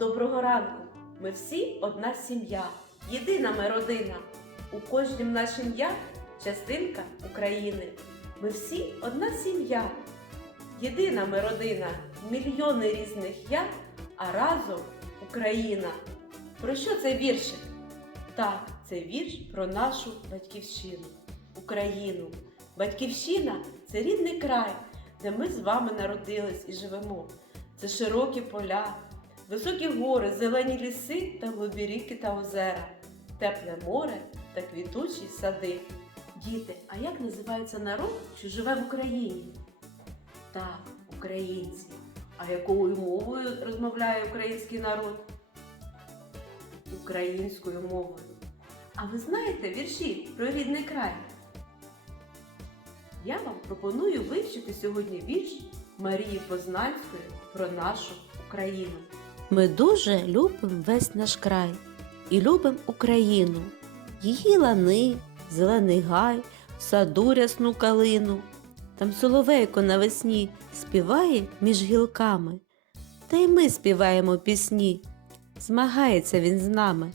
ранку. Ми всі одна сім'я, єдина ми родина. У кожнім нашій ім'я частинка України. Ми всі одна сім'я, єдина ми родина, мільйони різних я, а разом Україна. Про що цей віршик? Так, це вірш про нашу батьківщину, Україну. Батьківщина це рідний край, де ми з вами народились і живемо. Це широкі поля, високі гори, зелені ліси та глибі ріки та озера, тепле море та квітучі сади. Діти, а як називається народ, що живе в Україні? Так, українці. А якою мовою розмовляє український народ? Українською мовою. А ви знаєте вірші про рідний край? Я вам пропоную вивчити сьогодні вірш Марії Познанської про нашу Україну. Ми дуже любим весь наш край і любим Україну, її лани, зелений гай, саду рясну калину. Там соловейко навесні співає між гілками. Та й ми співаємо пісні, змагається він з нами.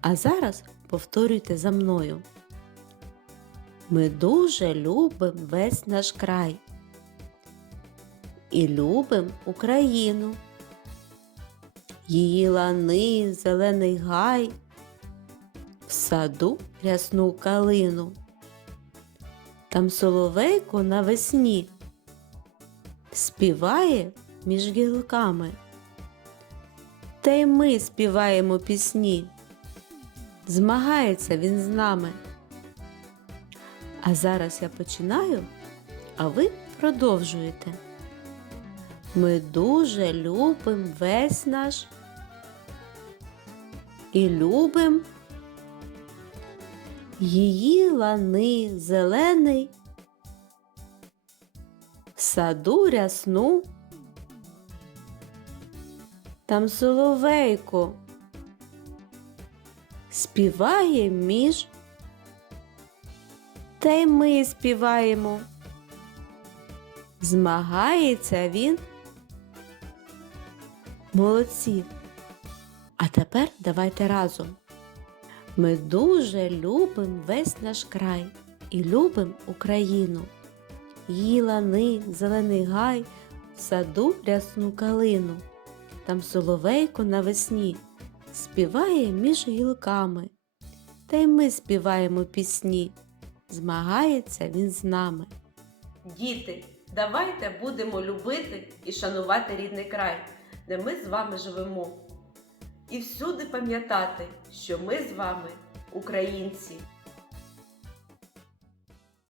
А зараз повторюйте за мною. Ми дуже любим весь наш край і любим Україну. Її лани, зелений гай, в саду рясну калину. Там соловейко навесні співає між гілками. Та й ми співаємо пісні. Змагається він з нами. А зараз я починаю, а ви продовжуєте. Ми дуже любим весь наш і любим її лани зелений, саду рясну, там соловейко співає між, та й ми співаємо. Змагається він. Молодці. А тепер давайте разом. Ми дуже любим весь наш край і любим Україну. Її лани, зелений гай, в саду рясну калину. Там соловейко навесні співає між гілками. Та й ми співаємо пісні. Змагається він з нами. Діти, давайте будемо любити і шанувати рідний край, де ми з вами живемо. І всюди пам'ятати, що ми з вами українці.